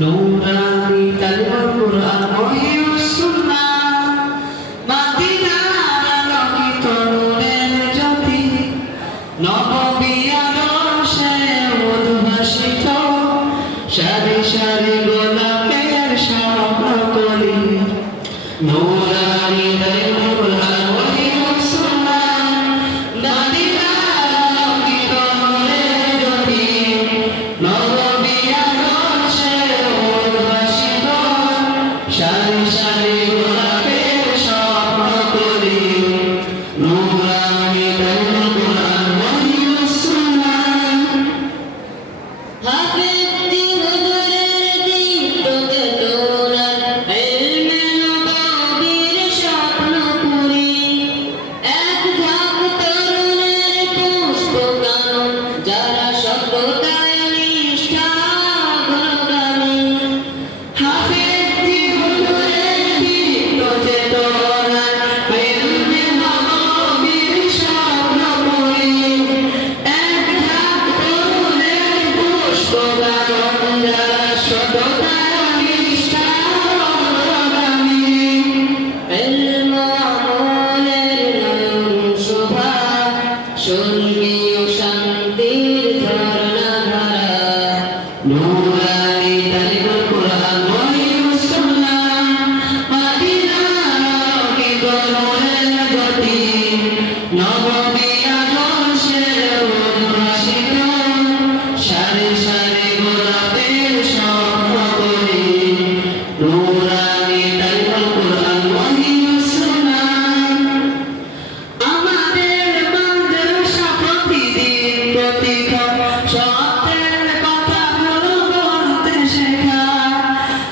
নূরানি তালিমুল কুরআন ওহিউস সুন্নাহ মদিনার আলোকিত নূরের জ্যোতি নববী আদর্শে উদ্ভাসিত সারি সারি গোলাপের স্বপ্নকলি নূরানি তালিমুল কুরআন ওহিউস সুন্নাহ মদিনার আলোকিত নূরের জ্যোতি নববী সারি সারি গোলাপের স্বপ্নকলি নূরানি তালিমুল কুরআন ওহিউস সুন্নাহ হাফেজটি হুজুরের দীপ্ত চেতনার ইলমে নববীর স্বপ্নপুরী এক ঝাঁক তরুণের পুষ্পকানন যারা সততায় নিষ্ঠা অগ্রগামী হাফেজটি হুজুরের দীপ্ত চেতনার ইলমে নববীর স্বপ্নপুরী এক ঝাঁক তরুণের পুষ্পকানন যারা সততায় নিষ্ঠা অগ্রগামী ইলম আমলের নয়ন শোভা স্বর্গীয় শান্তির ঝর্ণাধারা নূরানি তালিমুল কুরআন ওহিউস সুন্নাহ মদিনার আলোকিত নূরের জ্যোতি নববী আদর্শে উদ্ভাসিত সারি সারি গোলাপের স্বপ্নকলি নূরানি তালিমুল কুরআন ওহিউস সুন্নাহ আমাদের মাদ্রাসা প্রতিদিন প্রতিক্ষণ সত্যের কথাগুলো বলতে শেখায়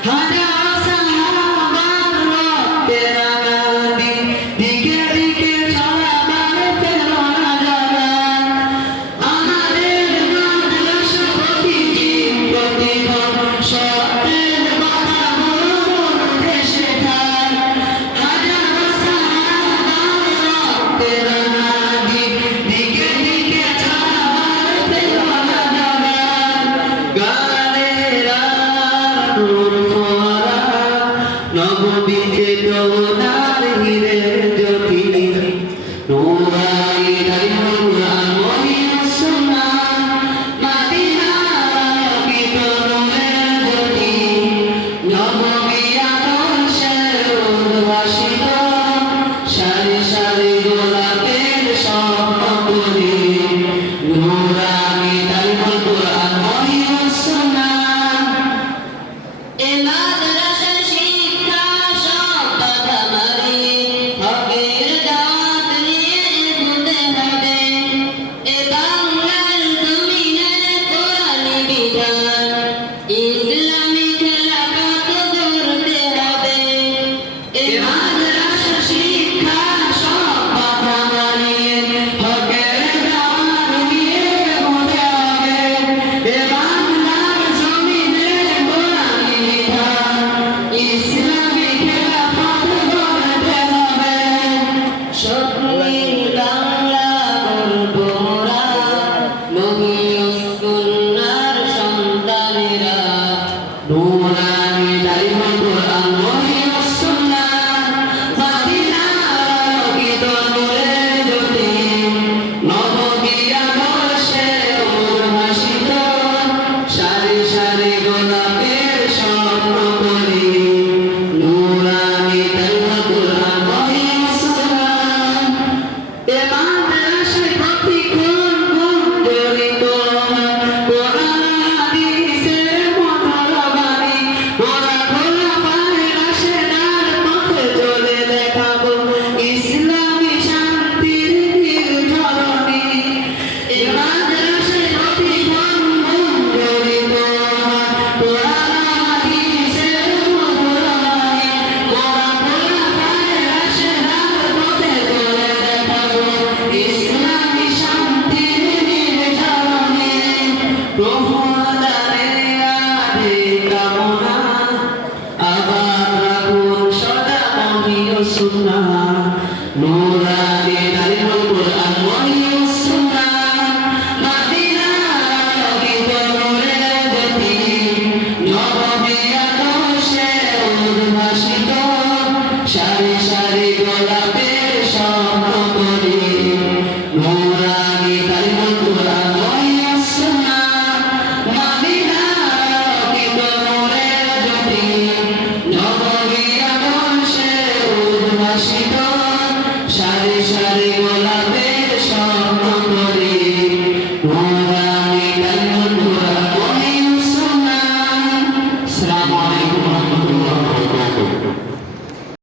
হাজার সাহাবার রক্তে রাঙানি দিকে দিকে চলাবার প্রেরণা জাগায় আমাদের মাদ্রাসা প্রতিদিন প্রতিক্ষণ সত্যের কথাগুলো বলতে শেখায় হাজার সাহাবার রক্তে রাঙানি দিকে দিকে চলাবার প্রেরণা জাগায় গানের নূর ফোয়ারা নববী চেতনার হীরের জ্যোতি নূরানি তালিমুল কুরআন ওহিউস সুন্নাহ মদিনার আলোকিত নূরের জ্যোতি নববী আদর্শে উদ্ভাসিত সারি সারি গোলাপের স্বপ্নকলি নূরানি তালিমুল কুরআন ওহিউস সুন্নাহ এ মাদ্রাসার শিক্ষা সব বাধা মারিয়ে হকের দাওয়াত নিয়ে এগোতে হবে এ বাংলার জমিনে কোরআনি বিধান ইসলামী খেলাফত গড়তে হবে এ মাদ্রাসা শিক্ষা সব বাধা মারিয়ে হকের দাওয়াত নিয়ে এগোতে হবে এ বাংলার জমিনে কোরআনি বিধান ইসলামী খেলাফত গড়তে হবে স্বপ্নের বাংলা গড়ব মোরা মহিউস সুন্নাহর সন্তানেরা নূরানি তালিমুল কুরআন ওহিউস সুন্নাহ মদিনার আলোকিত নূরের জ্যোতি নববী আদর্শে উদ্ভাসিত সারি সারি গোলাপের স্বপ্নকলি নূরানি তালিমুল কুরআন ওহিউস সুন্নাহ এ মাদ্রাসায় প্রতিক্ষণ গুঞ্জরিত কোরআন হাদিসের মধুর বাণী ওরা খোলাফায়ে রাশেদার পথে চলে দেখাবো ইসলামী শান্তির নির্ঝরণী এ মাদ্রাসায় প্রতিক্ষণ গুঞ্জরিত কোরআন হাদিসের মধুর বাণী ওরা খোলাফায়ে রাশেদার পথে চলে দেখাবো ইসলামী শান্তির নির্ঝরণী প্রভু আদারের আদে কামনা আবার রাখুন সদা ওহিউস সুন্নাহ